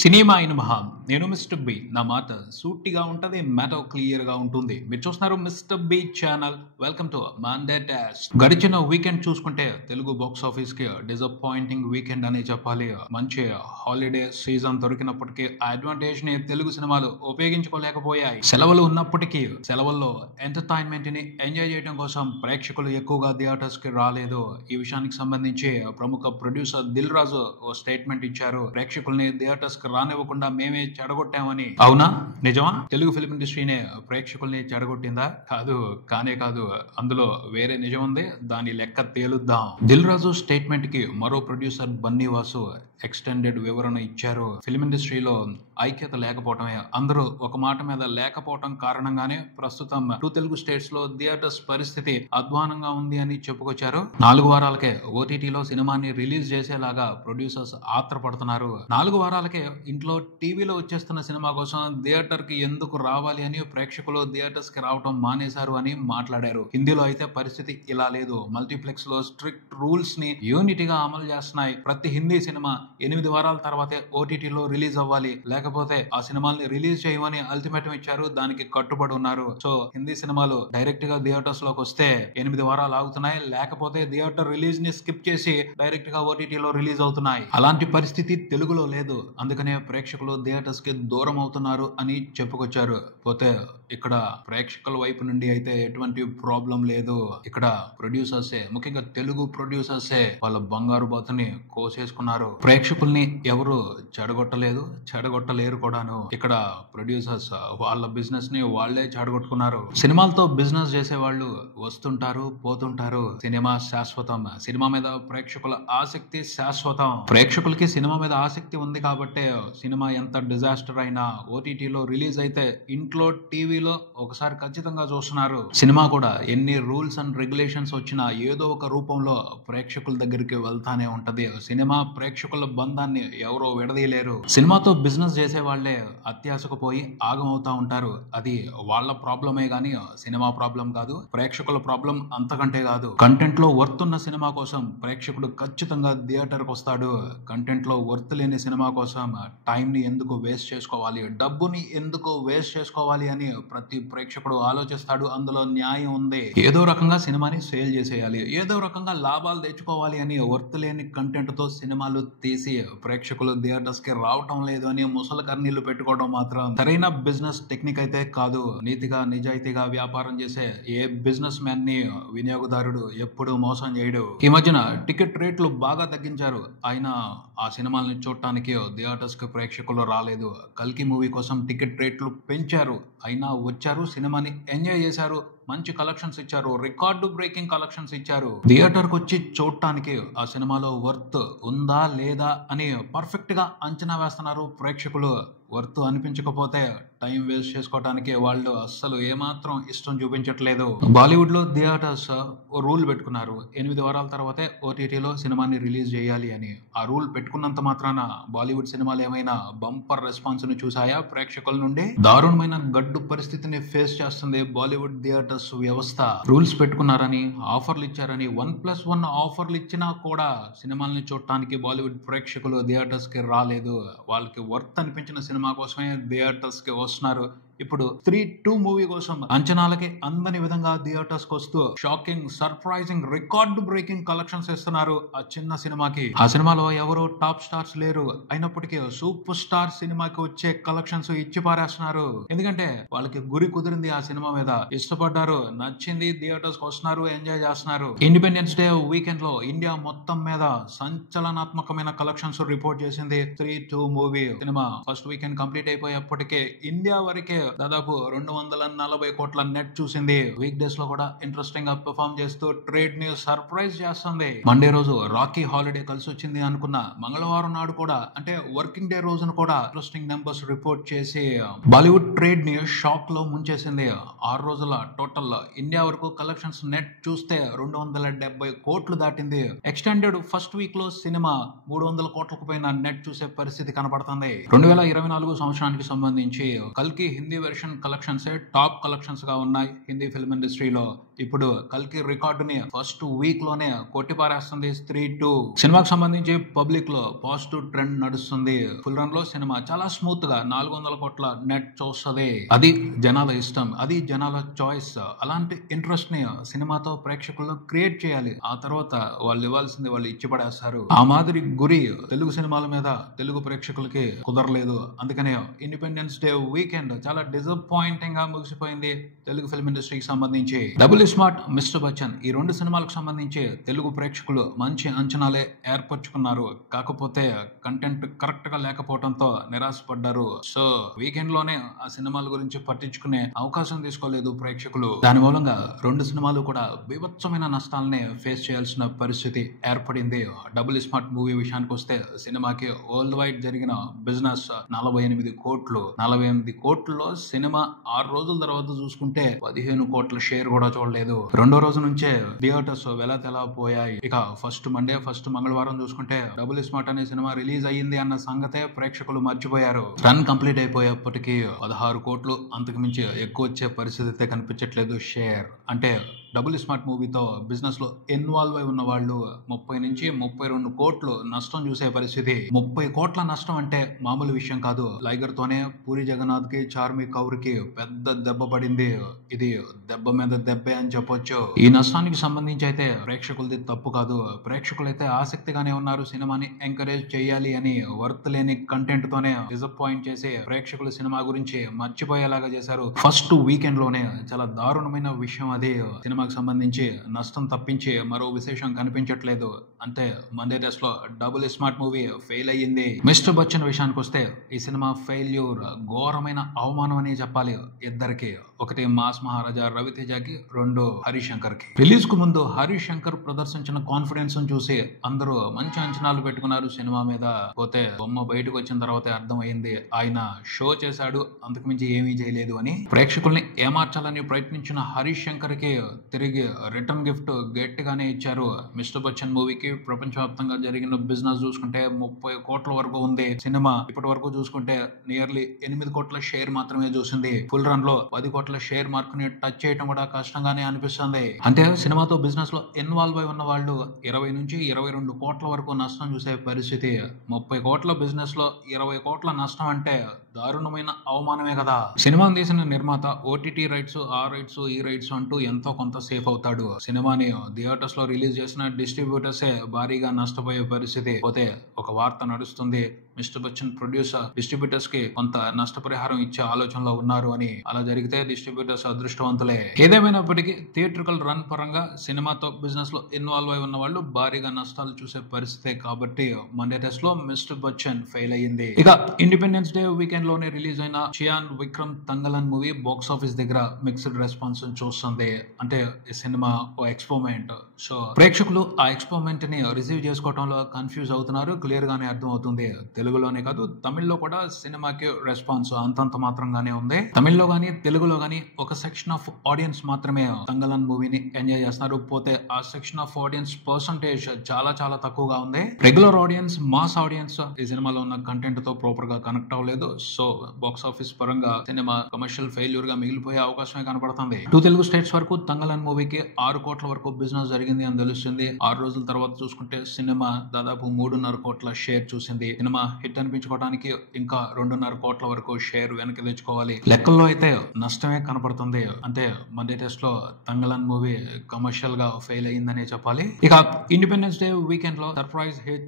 Cinema అయిన మహా నేను మిస్టర్ బి. నా మాట సూటిగా ఉంటది, మ్యాటర్ క్లియర్ గా ఉంటుంది. మీరు చూస్తున్నారు Mister B channel. Welcome to Monday test. గడిచిన వీకెండ్ చూసుకుంటే తెలుగు బాక్స్ ఆఫీస్ కి డిసప్పాయింటింగ్ వీకెండ్ అనే చెప్పాలి. మంచి హాలిడే సీజన్ దొరికినప్పటికీ ఆ అడ్వాంటేజ్ ని తెలుగు సినిమాలు ఉపయోగించుకోలేకపోయాయి. సెలవులు ఉన్నప్పటికీ సెలవుల్లో ఎంటర్టైన్మెంట్ ని ఎంజాయ్ చేయడం కోసం ప్రేక్షకులు ఎక్కువగా థియేటర్స్ కి రాలేదు. ఈ విషయానికి సంబంధించి ప్రముఖ ప్రొడ్యూసర్ దిల్ రాజు ఓ స్టేట్మెంట్ ఇచ్చారు. ప్రేక్షకుల్ని థియేటర్స్ కి రానివ్వకుండా మేమే చెడగొట్టామని. అవునా? నిజమా? తెలుగు ఫిల్మ్ ఇండస్ట్రీనే ప్రేక్షకుల్ని చెడగొట్టిందా? కాదు, కానే కాదు. అందులో వేరే నిజం ఉంది. దాని లెక్క తేలుద్దాం. దిల్ రాజు స్టేట్మెంట్ కి మరో ప్రొడ్యూసర్ బన్నీ వాసు ఎక్స్టెండెడ్ వివరణ ఇచ్చారు. ఫిల్మ్ ఇండస్ట్రీలో ఐక్యత లేకపోవటమే, అందరూ ఒక మాట మీద లేకపోవటం కారణంగానే ప్రస్తుతం తెలుగు స్టేట్స్ లో థియేటర్స్ పరిస్థితి అధ్వానంగా ఉంది అని చెప్పుకొచ్చారు. 4 వారాలకే ఓటీటీలో సినిమాని రిలీజ్ చేసేలాగా ప్రొడ్యూసర్స్ ఆత్రపడుతున్నారు. 4 వారాలకే ఇంట్లో టీవీలో వచ్చేస్తున్న సినిమా కోసం థియేటర్ కి ఎందుకు రావాలి అని ప్రేక్షకులు థియేటర్స్ కి రావటం మానేశారు అని మాట్లాడారు. హిందీలో అయితే పరిస్థితి ఇలా లేదు. మల్టీప్లెక్స్ లో స్ట్రిక్ట్ రూల్స్ ని యూనిటీగా అమలు చేస్తున్నాయి. ప్రతి హిందీ సినిమా 8 వారాల తర్వాతే ఓటీటీలో రిలీజ్ అవ్వాలి, లేకపోతే ఆ సినిమాల్ని రిలీజ్ చేయమని అల్టిమేటం ఇచ్చారు. దానికి కట్టుబడి ఉన్నారు. సో హిందీ సినిమాలు డైరెక్ట్ గా థియేటర్స్ లోకి వస్తే 8 వారాలు ఆగుతున్నాయి, లేకపోతే థియేటర్ రిలీజ్ ని స్కిప్ చేసి డైరెక్ట్ గా ఓటీటీలో రిలీజ్ అవుతున్నాయి. అలాంటి పరిస్థితి తెలుగులో లేదు. అందుకనే ప్రేక్షకులు థియేటర్స్ కి దూరం అవుతున్నారు అని చెప్పుకొచ్చారు. పోతే ఇక్కడ ప్రేక్షకుల వైపు నుండి అయితే ఎటువంటి ప్రాబ్లం లేదు. ఇక్కడ ప్రొడ్యూసర్సే, ముఖ్యంగా తెలుగు ప్రొడ్యూసర్సే వాళ్ళ బంగారు బాతుని కోసేసుకున్నారు. ప్రేక్షకుల్ని ఎవరు చెడగొట్టలేదు, చెడగొట్టలేరు కూడాను. ఇక్కడ ప్రొడ్యూసర్స్ వాళ్ళ బిజినెస్ ని వాళ్లే చెడగొట్టుకున్నారు. సినిమాలతో బిజినెస్ చేసే వాళ్ళు వస్తుంటారు, పోతుంటారు. సినిమా శాశ్వతం. సినిమా మీద ప్రేక్షకుల ఆసక్తి శాశ్వతం. ప్రేక్షకులకి సినిమా మీద ఆసక్తి ఉంది కాబట్టి సినిమా ఎంత డిజాస్టర్ అయినా ఓటీటీలో రిలీజ్ అయితే ఇంట్లో టీవీలో ఒకసారి ఖచ్చితంగా చూస్తున్నారు. సినిమా కూడా ఎన్ని రూల్స్ అండ్ రెగ్యులేషన్స్ వచ్చినా ఏదో ఒక రూపంలో ప్రేక్షకుల దగ్గరికి వెళ్తానే ఉంటది. సినిమా ప్రేక్షకుల బంధాన్ని ఎవరో విడదీయలేరు. సినిమాతో బిజినెస్ చేసే వాళ్లే అత్యాశకు పోయి ఆగమవుతా ఉంటారు. అది వాళ్ళ ప్రాబ్లమే గానీ సినిమా ప్రాబ్లం కాదు, ప్రేక్షకుల ప్రాబ్లం అంతకంటే కాదు. కంటెంట్ లో వర్త్ ఉన్న సినిమా కోసం ప్రేక్షకుడు ఖచ్చితంగా థియేటర్ కు వస్తాడు. కంటెంట్ లో వర్త్ లేని సినిమా కోసం టైం ని ఎందుకు వేస్ట్ చేసుకోవాలి, డబ్బుని ఎందుకు వేస్ట్ చేసుకోవాలి అని ప్రతి ప్రేక్షకుడు ఆలోచిస్తాడు. అందులో న్యాయం ఉంది. ఏదో రకంగా సినిమాని సేల్ చేసేయాలి, ఏదో రకంగా లాభాలు తెచ్చుకోవాలి అని వర్త్ లేని కంటెంట్ తో సినిమాలు తీసి ప్రేక్షకులు థియేటర్స్ కి రావటం లేదు అని ముసలి కన్నీళ్లు పెట్టుకోవడం మాత్రం సరైన బిజినెస్ టెక్నిక్ అయితే కాదు. నీతిగా నిజాయితీగా వ్యాపారం చేసే ఏ బిజినెస్ మ్యాన్ ని వినియోగదారుడు ఎప్పుడు మోసం చేయడు. ఈ మధ్యన టికెట్ రేట్లు బాగా తగ్గించారు. అయినా ఆ సినిమాల్ని చూడటానికి థియేటర్స్ కి ప్రేక్షకులు రాలేదు. కల్కి మూవీ కోసం టికెట్ రేట్లు పెంచారు, అయినా వచ్చారు, సినిమాని ఎంజాయ్ చేశారు, మంచి కలెక్షన్స్ ఇచ్చారు, రికార్డు బ్రేకింగ్ కలెక్షన్స్ ఇచ్చారు. థియేటర్ కు వచ్చి చూడటానికి ఆ సినిమాలో వర్త్ ఉందా లేదా అని పర్ఫెక్ట్ గా అంచనా వేస్తున్నారు ప్రేక్షకులు. వర్త్ అనిపించకపోతే టైం వేస్ట్ చేసుకోవడానికి వాళ్ళు అస్సలు ఏమాత్రం ఇష్టం చూపించట్లేదు. బాలీవుడ్ లో థియేటర్స్ రూల్ పెట్టుకున్నారు. 8 వారాల తర్వాతే ఓటీటీలో సినిమాని రిలీజ్ చేయాలి అని. ఆ రూల్ పెట్టుకున్నంత మాత్రాన బాలీవుడ్ సినిమాలు ఏమైనా బంపర్ రెస్పాన్స్ ని చూసాయా ప్రేక్షకుల నుండి? దారుణమైన గడ్డు పరిస్థితిని ఫేస్ చేస్తుంది బాలీవుడ్ థియేటర్స్ వ్యవస్థ. రూల్స్ పెట్టుకున్నారని, ఆఫర్లు ఇచ్చారని 1+1 ఆఫర్లు ఇచ్చినా కూడా సినిమాల్ని చూడటానికి బాలీవుడ్ ప్రేక్షకులు థియేటర్స్ కి రాలేదు. వాళ్ళకి వర్త్ అనిపించిన సినిమా కోసమే థియేటర్స్ కి వస్తున్నారు. ఇప్పుడు 3-2 మూవీ కోసం అంచనాలకి అందని విధంగా థియేటర్స్ కు వస్తూ shocking, surprising, record breaking collections ఇస్తున్నారు ఆ చిన్న సినిమాకి. ఆ సినిమాలో ఎవరు టాప్ స్టార్స్ లేరు, అయినప్పటికీ సూపర్ స్టార్ సినిమాకి వచ్చే కలెక్షన్స్ ఇచ్చి పారేస్తున్నారు. ఎందుకంటే వాళ్ళకి గురి కుదిరింది ఆ సినిమా మీద, ఇష్టపడ్డారు, నచ్చింది, థియేటర్స్ కు వస్తున్నారు, ఎంజాయ్ చేస్తున్నారు. ఇండిపెండెన్స్ డే వీకెండ్ లో ఇండియా మొత్తం మీద సంచలనాత్మకమైన కలెక్షన్స్ రిపోర్ట్ చేసింది 3-2 movie. Cinema first weekend complete అయిపోయేప్పటికే ఇండియా వరకే దాదాపు 240 కోట్ల నెట్ చూసింది. వీక్ డేస్ లో కూడా ఇంట్రెస్టింగ్ గా పెర్ఫార్మ్ చేస్తూ ట్రేడ్ ని సర్ప్రైజ్ చేస్తుంది. మండే రోజు రాకీ హాలిడే కలిసి వచ్చింది అనుకున్న మంగళవారం నాడు కూడా, అంటే వర్కింగ్ డే రోజున కూడా ఇంట్రెస్టింగ్ నెంబర్స్ రిపోర్ట్ చేసి బాలీవుడ్ ట్రేడ్ ని షాక్ లో ముంచేసింది. 6 రోజుల టోటల్ ఇండియా వరకు కలెక్షన్స్ నెట్ చూస్తే 270 కోట్లు దాటింది. ఎక్స్టెండెడ్ ఫస్ట్ వీక్ లో సినిమా 300 కోట్లకు పైన నెట్ చూసే పరిస్థితి కనబడుతుంది. 2024 సంవత్సరానికి సంబంధించి కల్కి Hindi Hindi version collections top collections గా ఉన్నాయి హిందీ ఫిల్మ్ ఇండస్ట్రీలో. ఇప్పుడు కల్కి రికార్డుని ఫస్ట్ వీక్ లోనే కొట్టిపారేస్తుంది స్త్రీ 2. సినిమాకి సంబంధించి పబ్లిక్ లో పాజిటివ్ ట్రెండ్ నడుస్తుంది. ఫుల్ రన్ లో సినిమా చాలా స్మూత్ గా 400 కోట్ల నెట్ చూస్తుంది. అది జనాల ఇష్టం, అది జనాల చాయిస్. అలాంటి ఇంట్రెస్ట్ ని సినిమాతో ప్రేక్షకుల్లో క్రియేట్ చేయాలి. ఆ తర్వాత వాళ్ళు ఇవ్వాల్సింది వాళ్ళు ఇచ్చి పడేస్తారు. ఆ మాదిరి గురి తెలుగు సినిమాల మీద తెలుగు ప్రేక్షకులకి కుదరలేదు. అందుకనే ఇండిపెండెన్స్ డే వీకెండ్ చాలా డిసప్పాయింటింగ్ గా ముగిసిపోయింది తెలుగు ఫిల్మ్ ఇండస్ట్రీకి సంబంధించి. డబుల్ స్మార్ట్, మిస్టర్ బచ్చన్ ఈ 2 సినిమాలకు సంబంధించి తెలుగు ప్రేక్షకులు మంచి అంచనాలే ఏర్పరచుకున్నారు. కాకపోతే కంటెంట్ కరెక్ట్ గా లేకపోవడంతో నిరాశపడ్డారు. సో వీకెండ్ లోనే ఆ సినిమాల గురించి పట్టించుకునే అవకాశం తీసుకోలేదు ప్రేక్షకులు. దాని మూలంగా 2 సినిమాలు కూడా బీభత్సమైన నష్టాలని ఫేస్ చేయాల్సిన పరిస్థితి ఏర్పడింది. డబుల్ స్మార్ట్ మూవీ విషయానికి వస్తే సినిమాకి వరల్డ్ వైడ్ జరిగిన బిజినెస్ 48 కోట్లు. 48 కోట్లలో సినిమా 6 రోజుల తర్వాత చూసుకుంటే 15 కోట్ల షేర్ కూడా చూడలేదు. రెండో రోజు నుంచే థియేటర్స్ వెలతెలా పోయాయి. ఇక ఫస్ట్ మండే, ఫస్ట్ మంగళవారం చూసుకుంటే డబుల్ స్మార్ట్ అనే సినిమా రిలీజ్ అయ్యింది అన్న సంగతే ప్రేక్షకులు మర్చిపోయారు. రన్ కంప్లీట్ అయిపోయేప్పటికీ 16 కోట్లు, అంతకు మించి ఎక్కువ వచ్చే పరిస్థితి అయితే కనిపించట్లేదు షేర్. అంటే డబుల్ స్మార్ట్ మూవీతో బిజినెస్ లో ఇన్వాల్వ్ అయి ఉన్న వాళ్ళు 30 నుంచి 32 కోట్లు నష్టం చూసే పరిస్థితి. 30 కోట్ల నష్టం అంటే మామూలు విషయం కాదు. లైగర్ తోనే పూరి జగన్నాథ్ కి, చార్మి కౌర్ కి పెద్ద దెబ్బ పడింది. ఇది దెబ్బ మీద దెబ్బే అని చెప్పొచ్చు. ఈ నష్టానికి సంబంధించి అయితే ప్రేక్షకులది తప్పు కాదు. ప్రేక్షకులైతే ఆసక్తిగానే ఉన్నారు సినిమాని ఎంకరేజ్ చేయాలి అని. వర్త్ లేని కంటెంట్ తోనే డిసప్పాయింట్ చేసి ప్రేక్షకులు సినిమా గురించి మర్చిపోయేలాగా చేశారు. ఫస్ట్ వీకెండ్ లోనే చాలా దారుణమైన విషయం అది. సినిమాకి సంబంధించి నష్టం తప్పించి మరో విశేషం కనిపించట్లేదు. అంటే మండే టెస్ట్ లో డబుల్ స్మార్ట్ మూవీ ఫెయిల్ అయ్యింది. మిస్టర్ బచ్చన్ విషయానికి వస్తే ఈ సినిమా ఫెయిల్యూర్, ఘోరమైన అవమానం అని చెప్పాలి ఇద్దరికి. ఒకటి మాస్ మహారాజా రవితేజకి, రెండు హరిశంకర్ కి. రిలీజ్ కు ముందు హరిశంకర్ ప్రదర్శించిన కాన్ఫిడెన్స్ చూసి అందరూ మంచి అంచనాలు పెట్టుకున్నారు సినిమా మీద. పోతే బొమ్మ బయటకు వచ్చిన తర్వాత అర్థమైంది ఆయన షో చేశాడు, అంతకుమించి ఏమీ చేయలేదు అని. ప్రేక్షకుల్ని ఏమార్చాలని ప్రయత్నించిన హరిశంకర్ కి తిరిగి రిటర్న్ గిఫ్ట్ గట్టిగానే ఇచ్చారు. మిస్టర్ బచ్చన్ మూవీకి ప్రపంచవ్యాప్తంగా జరిగిన బిజినెస్ చూసుకుంటే 30 కోట్ల వరకు ఉంది. సినిమా ఇప్పటి వరకు చూసుకుంటే నియర్లీ 8 కోట్ల షేర్ మాత్రమే చూసింది. ఫుల్ రన్ లో 10 కోట్ల షేర్ మార్క్ ని టచ్ చేయడం కూడా కష్టంగానే అనిపిస్తుంది. అంటే సినిమాతో బిజినెస్ లో ఇన్వాల్వ్ అయి ఉన్న వాళ్ళు 20 నుంచి 22 కోట్ల వరకు నష్టం చూసే పరిస్థితి. 30 కోట్ల బిజినెస్ లో 20 కోట్ల నష్టం అంటే దారుణమైన అవమానమే కదా. సినిమాని తీసిన నిర్మాత ఓటీటీ రైట్స్, ఆ రైట్స్, ఈ రైట్స్ అంటూ ఎంతో కొంత సేఫ్ అవుతాడు. సినిమాని థియేటర్స్ లో రిలీజ్ చేసిన డిస్ట్రిబ్యూటర్స్ భారీగా నష్టపోయే పరిస్థితి. పోతే ఒక వార్త నడుస్తుంది, మిస్టర్ బచ్చన్ ప్రొడ్యూసర్ డిస్ట్రిబ్యూటర్స్ కి కొంత నష్టపరిహారం ఇచ్చే ఆలోచనలో ఉన్నారు అని. అలా జరిగితే డిస్ట్రిబ్యూటర్స్ అదృష్టవంతులే. ఏదేమైనప్పటికీ థియేట్రికల్ రన్ పరంగా సినిమాతో బిజినెస్ లో ఇన్వాల్వ్ అయి ఉన్న వాళ్ళు భారీగా నష్టాలు చూసే పరిస్థితే. కాబట్టి మండే టెస్ట్ లో మిస్టర్ బచ్చన్ ఫెయిల్ అయ్యింది. ఇక ఇండిపెండెన్స్ డే వీకెండ్ లోనే రిలీజ్ అయిన Chiyaan Vikram Thangalaan movie box office దగ్గర మిక్స్డ్ రెస్పాన్స్ చూస్తుంది. అంటే ఈ సినిమా ఓ ఎక్స్పెరిమెంట్. సో ప్రేక్షకులు ఆ ఎక్స్పెరిమెంట్ ని రిసీవ్ చేసుకోవడంలో కన్ఫ్యూజ్ అవుతున్నారు. క్లియర్ గానే అర్థం అవుతుంది. తెలుగులోనే కాదు తమిళ్లో కూడా సినిమాకి రెస్పాన్స్ అంతంత మాత్రంగానే ఉంది. తమిళ్లో గానీ తెలుగులో గానీ ఒక సెక్షన్ ఆఫ్ ఆడియన్స్ మాత్రమే తంగలన్ మూవీని ఎంజాయ్ చేస్తున్నారు. పోతే ఆ సెక్షన్ ఆఫ్ ఆడియన్స్ పర్సంటేజ్ చాలా చాలా తక్కువగా ఉంది. రెగ్యులర్ ఆడియన్స్, మాస్ ఆడియన్స్ ఈ సినిమాలో ఉన్న కంటెంట్ తో ప్రాపర్ గా కనెక్ట్ అవ్వలేదు. సో బాక్స్ ఆఫీస్ పరంగా సినిమా కమర్షియల్ ఫెయిల్యూర్ గా మిగిలిపోయే అవకాశమే కనపడుతుంది. 2 తెలుగు స్టేట్స్ వరకు తంగలన్ మూవీకి 6 కోట్ల వరకు బిజినెస్ జరిగింది అని తెలుస్తుంది. 6 రోజుల తర్వాత చూసుకుంటే సినిమా దాదాపు 3.5 కోట్ల షేర్ చూసింది. సినిమా హిట్ అనిపించుకోవడానికి ఇంకా 2.5 కోట్ల వరకు షేర్ వెనక్కి తెచ్చుకోవాలి. లెక్కల్లో అయితే నష్టమే కనపడుతుంది. అంటే మండే టెస్ట్ లో తంగలన్ మూవీ కమర్షియల్ గా ఫెయిల్ అయ్యిందనే చెప్పాలి. ఇక ఇండిపెండెన్స్ డే వీకెండ్ లో సర్ప్రైజ్ హిట్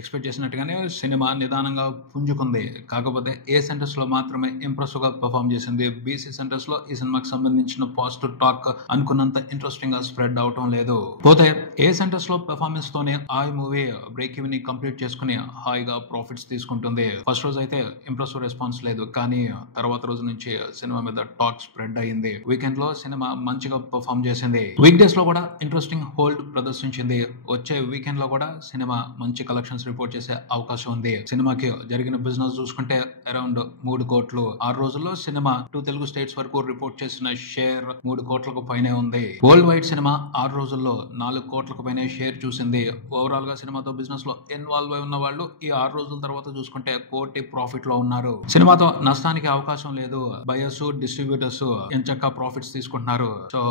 ఎక్స్పెక్ట్ చేసినట్టుగానే సినిమా నిదానంగా పుంజుకుంది. కాకపోతే ఏ సెంటర్స్ లో మాత్రమే ఇంప్రెసివ్ గా పర్ఫామ్ చేసింది. బీసీ సెంటర్స్ లో ఈ సినిమాకి సంబంధించిన పాజిటివ్ టాక్ అనుకున్నంత ఇంట్రెస్టింగ్ గా స్ప్రెడ్ అవటం లేదు. పోతే ఏ సెంటర్స్ లో పెర్ఫార్మెన్స్ తోనే ఆ మూవీ బ్రేక్ ఈవెన్ ని కంప్లీట్ చేసుకుని హాయిగా ప్రాఫిట్స్ తీసుకుంటుంది. ఫస్ట్ రోజు అయితే ఇంప్రెసివ్ రెస్పాన్స్ లేదు, కానీ తర్వాత రోజు నుంచి సినిమా మీద టాక్ స్ప్రెడ్ అయ్యింది. వీకెండ్ లో సినిమా మంచిగా పర్ఫామ్ చేసింది. వీక్ డేస్ లో కూడా ఇంట్రెస్టింగ్ హోల్డ్ ప్రదర్శించింది. వచ్చే వీకెండ్ లో కూడా సినిమా మంచి కలెక్షన్స్ రిపోర్ట్ చేసే అవకాశం ఉంది. సినిమాకి జరిగిన బిజినెస్ చూసుకుంటే అరౌండ్ 3 కోట్లు. 6 రోజుల్లో సినిమా 2 తెలుగు స్టేట్స్ వరకు రిపోర్ట్ చేసిన షేర్ 3 కోట్లకు పైనే ఉంది. వరల్డ్ వైడ్ సినిమా 6 రోజుల్లో 4 కోట్లకు పైనే షేర్ చూసింది. ఓవరాల్ గా సినిమాతో బిజినెస్ లో ఇన్వాల్వ్ అయి ఉన్న వాళ్ళు ఈ 6 రోజుల తర్వాత చూసుకుంటే కోటి ప్రాఫిట్ లో ఉన్నారు. సినిమాతో నష్టానికి అవకాశం లేదు. బయర్స్ డిస్ట్రిబ్యూటర్స్ ఎంచక్క ప్రాఫిట్స్ తీసుకుంటున్నారు. సో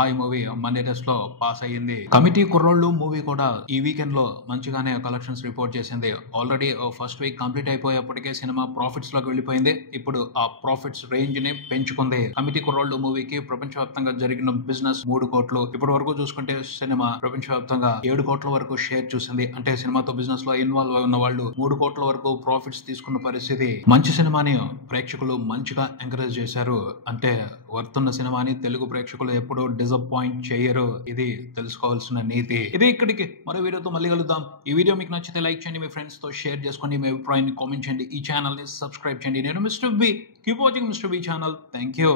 ఆ మూవీ మండే టెస్ట్ లో పాస్ అయ్యింది. కమిటీ కుర్రోళ్ళు మూవీ కూడా ఈ వీకెండ్ లో మంచిగానే కలెక్షన్స్ రిపోర్ట్ చేసింది. ఆల్రెడీ ఫస్ట్ వీక్ కంప్లీట్ అయిపోయేప్పటికే సినిమా ప్రాఫిట్స్ లోకి వెళ్ళిపోయింది. ఇప్పుడు ఆ ప్రాఫిట్స్ రేంజ్ ని పెంచుకుంది. కమిటీ కుర్రోళ్ళు మూవీకి ప్రపంచవ్యాప్తంగా జరిగిన బిజినెస్ 3 కోట్లు. ఇప్పటి వరకు చూసుకుంటే సినిమా ప్రపంచవ్యాప్తంగా 7 కోట్ల వరకు షేర్ చూసింది. అంటే సినిమాతో బిజినెస్ లో ఇన్వాల్వ్ ఉన్న వాళ్ళు 3 కోట్ల వరకు ప్రాఫిట్స్ తీసుకున్న పరిస్థితి. మంచి సినిమాని ప్రేక్షకులు మంచిగా ఎంకరేజ్ చేశారు. అంటే వర్తున్న సినిమాని తెలుగు ప్రేక్షకులు ఎప్పుడూ డిసప్పాయింట్ చేయరు. ఇది తెలుసుకోవాల్సిన నీతి. ఇది ఇక్కడికి మరో వీడియోతో మళ్ళీ కలుద్దాం. ఈ వీడియో మీకు నచ్చితే లైక్ చేయండి, మీ ఫ్రెండ్స్ తో షేర్ చేసుకోండి, మీ అభిప్రాయాన్ని కామెంట్ చేయండి, ఈ ఛానల్ ని సబ్స్క్రైబ్ చేయండి. నేను Mister B. Keep watching Mister B channel. Thank you.